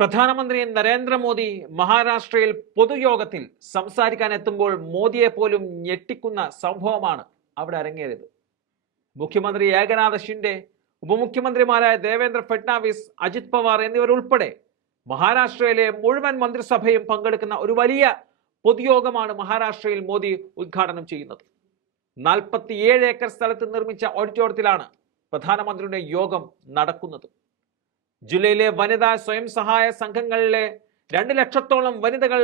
പ്രധാനമന്ത്രി നരേന്ദ്രമോദി മഹാരാഷ്ട്രയിൽ പൊതുയോഗത്തിൽ സംസാരിക്കാൻ എത്തുമ്പോൾ മോദിയെ പോലും ഞെട്ടിക്കുന്ന സംഭവമാണ് അവിടെ അരങ്ങേറിയത്. മുഖ്യമന്ത്രി ഏകനാഥ് ഷിൻഡെ ഉപമുഖ്യമന്ത്രിമാരായ ദേവേന്ദ്ര ഫഡ്നാവിസ് അജിത് പവാർ എന്നിവരുൾപ്പെടെ മഹാരാഷ്ട്രയിലെ മുഴുവൻ മന്ത്രിസഭയും പങ്കെടുക്കുന്ന ഒരു വലിയ പൊതുയോഗമാണ് മഹാരാഷ്ട്രയിൽ മോദി ഉദ്ഘാടനം ചെയ്യുന്നത്. നാൽപ്പത്തിയേഴ് ഏക്കർ സ്ഥലത്ത് നിർമ്മിച്ച ഓഡിറ്റോറിയത്തിലാണ് പ്രധാനമന്ത്രിയുടെ യോഗം നടക്കുന്നത്. ജില്ലയിലെ വനിതാ സ്വയം സഹായ സംഘങ്ങളിലെ രണ്ട് ലക്ഷത്തോളം വനിതകൾ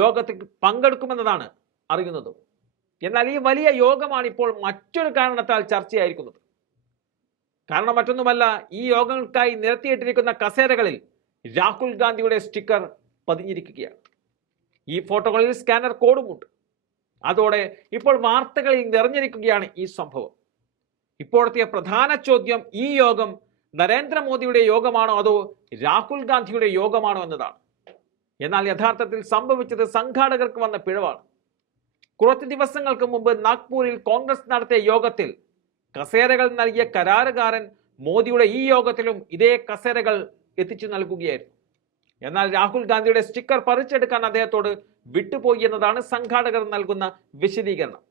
യോഗത്തിൽ പങ്കെടുക്കുമെന്നതാണ് അറിയുന്നത്. എന്നാൽ ഈ വലിയ യോഗമാണ് ഇപ്പോൾ മറ്റൊരു കാരണത്താൽ ചർച്ചയായിരിക്കുന്നത്. കാരണം മറ്റൊന്നുമല്ല ഈ യോഗങ്ങൾക്കായി നിരത്തിയിട്ടിരിക്കുന്ന കസേരകളിൽ രാഹുൽ ഗാന്ധിയുടെ സ്റ്റിക്കർ പതിഞ്ഞിരിക്കുകയാണ്. ഈ ഫോട്ടോകളിൽ സ്കാനർ കോഡുമുണ്ട് അതോടെ ഇപ്പോൾ വാർത്തകളിൽ നിറഞ്ഞിരിക്കുകയാണ് ഈ സംഭവം. ഇപ്പോഴത്തെ പ്രധാന ചോദ്യം ഈ യോഗം നരേന്ദ്രമോദിയുടെ യോഗമാണോ അതോ രാഹുൽ ഗാന്ധിയുടെ യോഗമാണോ എന്നതാണ്. എന്നാൽ യഥാർത്ഥത്തിൽ സംഭവിച്ചത് സംഘാടകർക്ക് വന്ന പിഴവാണ്. കുറച്ച് ദിവസങ്ങൾക്ക് മുമ്പ് നാഗ്പൂരിൽ കോൺഗ്രസ് നടത്തിയ യോഗത്തിൽ കസേരകൾ നൽകിയ കരാറുകാരൻ മോദിയുടെ ഈ യോഗത്തിലും ഇതേ കസേരകൾ എത്തിച്ചു നൽകുകയായിരുന്നു. എന്നാൽ രാഹുൽ ഗാന്ധിയുടെ സ്റ്റിക്കർ പറിച്ചെടുക്കാൻ അദ്ദേഹത്തോട് വിട്ടുപോയി എന്നതാണ് സംഘാടകർ നൽകുന്ന വിശദീകരണം.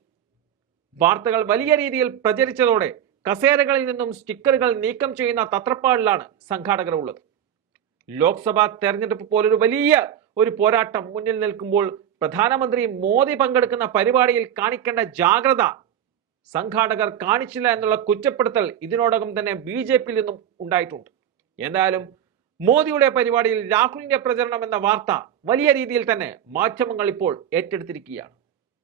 വാർത്തകൾ വലിയ രീതിയിൽ പ്രചരിച്ചതോടെ കസേരകളിൽ നിന്നും സ്റ്റിക്കറുകൾ നീക്കം ചെയ്യുന്ന തത്രപ്പാടിലാണ് സംഘാടകർ ഉള്ളത് ലോക്സഭാ തെരഞ്ഞെടുപ്പ് പോലൊരു വലിയ ഒരു പോരാട്ടം മുന്നിൽ നിൽക്കുമ്പോൾ പ്രധാനമന്ത്രി മോദി പങ്കെടുക്കുന്ന പരിപാടിയിൽ കാണിക്കേണ്ട ജാഗ്രത സംഘാടകർ കാണിച്ചില്ല എന്നുള്ള കുറ്റപ്പെടുത്തൽ ഇതിനോടകം തന്നെ ബി ജെ പിയിൽ നിന്നും ഉണ്ടായിട്ടുണ്ട്. എന്തായാലും മോദിയുടെ പരിപാടിയിൽ രാഹുലിന്റെ പ്രചരണം എന്ന വാർത്ത വലിയ രീതിയിൽ തന്നെ മാധ്യമങ്ങൾ ഇപ്പോൾ ഏറ്റെടുത്തിരിക്കുകയാണ്.